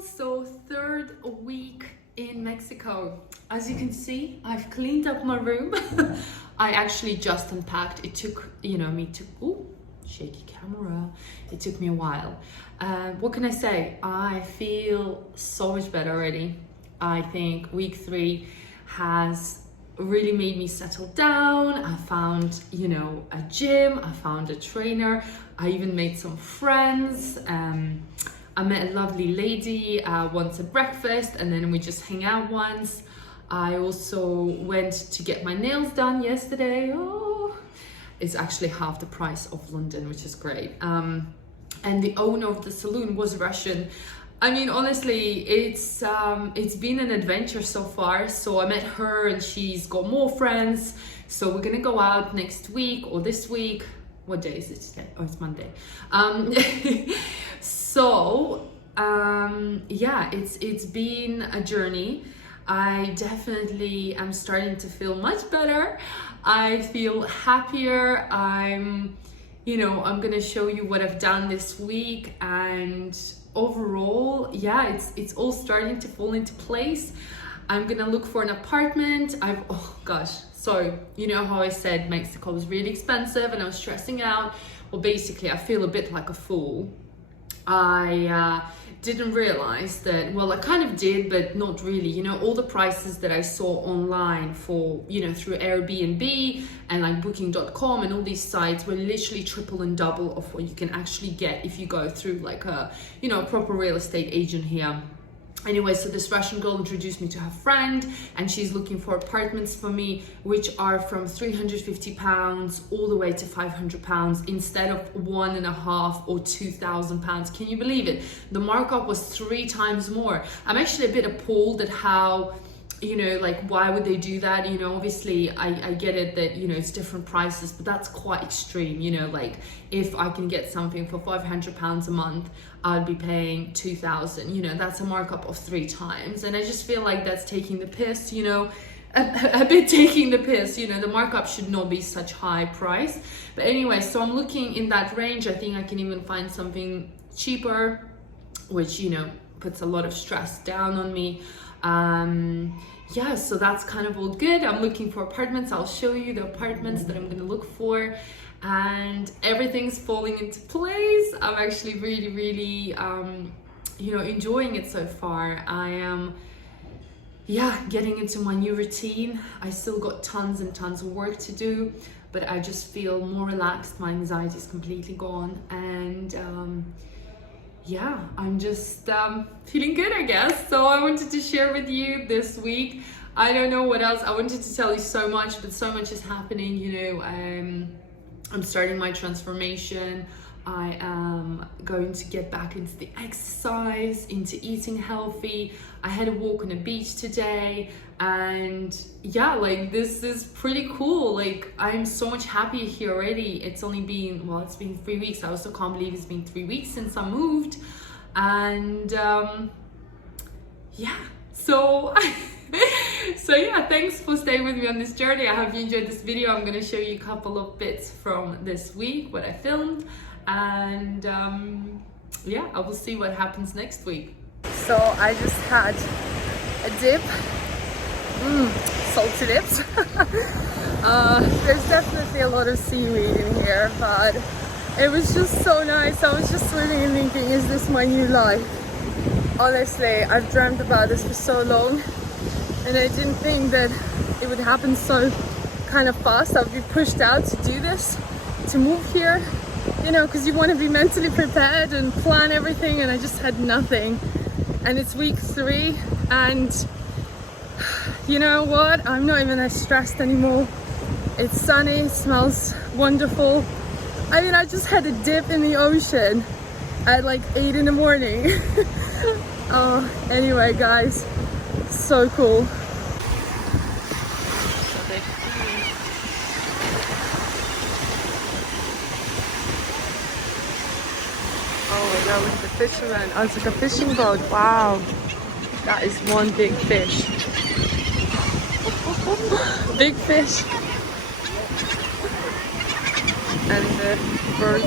So third week in Mexico. As you can see, I've cleaned up my room. I actually just unpacked. It took, ooh, shaky camera. It took me a while. What can I say? I feel so much better already. I think week 3 has really made me settle down. I found, a gym. I found a trainer. I even made some friends. I met a lovely lady once at breakfast, and then we just hang out once. I also went to get my nails done yesterday. Oh, it's actually half the price of London, which is great. And the owner of the salon was Russian. I mean, honestly, it's been an adventure so far. So I met her and she's got more friends. So we're gonna go out next week or this week. What day is it today? Oh, it's Monday. Yeah, it's been a journey. I definitely am starting to feel much better. I feel happier. I'm gonna show you what I've done this week, and overall, yeah, it's all starting to fall into place. I'm gonna look for an apartment. Oh gosh, so you know how I said Mexico was really expensive and I was stressing out? Well, basically I feel a bit like a fool. I didn't realize that, well, I kind of did, but not really. All the prices that I saw online for, through Airbnb and like booking.com and all these sites were literally triple and double of what you can actually get if you go through like a, a proper real estate agent here. Anyway, so this Russian girl introduced me to her friend, and she's looking for apartments for me, which are from £350 all the way to £500 instead of £1,500 or £2,000. Can you believe it? The markup was 3 times more. I'm actually a bit appalled at how, why would they do that? Obviously I get it that, it's different prices, but that's quite extreme. Like if I can get something for £500 a month, I'd be paying 2,000, that's a markup of 3 times. And I just feel like that's taking the piss, a bit taking the piss. The markup should not be such high price. But anyway, so I'm looking in that range. I think I can even find something cheaper, which, puts a lot of stress down on me. Yeah, so that's kind of all good. I'm looking for apartments. I'll show you the apartments that I'm gonna look for, and everything's falling into place. I'm actually really enjoying it so far. I am getting into my new routine. I still got tons and tons of work to do, but I just feel more relaxed. My anxiety is completely gone, and yeah, I'm just feeling good, I guess. So I wanted to share with you this week. I don't know what else. I wanted to tell you so much, but so much is happening. I'm starting my transformation. I am going to get back into the exercise, into eating healthy. I had a walk on the beach today, and yeah, like this is pretty cool. Like I'm so much happier here already. It's been 3 weeks. I also can't believe it's been 3 weeks since I moved. And yeah, so yeah, thanks for staying with me on this journey. I hope you enjoyed this video. I'm gonna show you a couple of bits from this week, what I filmed. And yeah, I will see what happens next week. So I just had a dip, salty dips. There's definitely a lot of seaweed in here, but it was just so nice. I was just swimming and thinking, is this my new life? Honestly, I've dreamt about this for so long, and I didn't think that it would happen so kind of fast. I'd be pushed out to do this, to move here. Because you want to be mentally prepared and plan everything, and I just had nothing. And it's week 3, and you know what? I'm not even as stressed anymore. It's sunny, it smells wonderful. I mean, I just had a dip in the ocean at like 8 in the morning. Oh, anyway, guys, so cool. Oh, that was the fisherman. Oh, it's like a fishing boat. Wow. That is one big fish. Big fish. And the bird.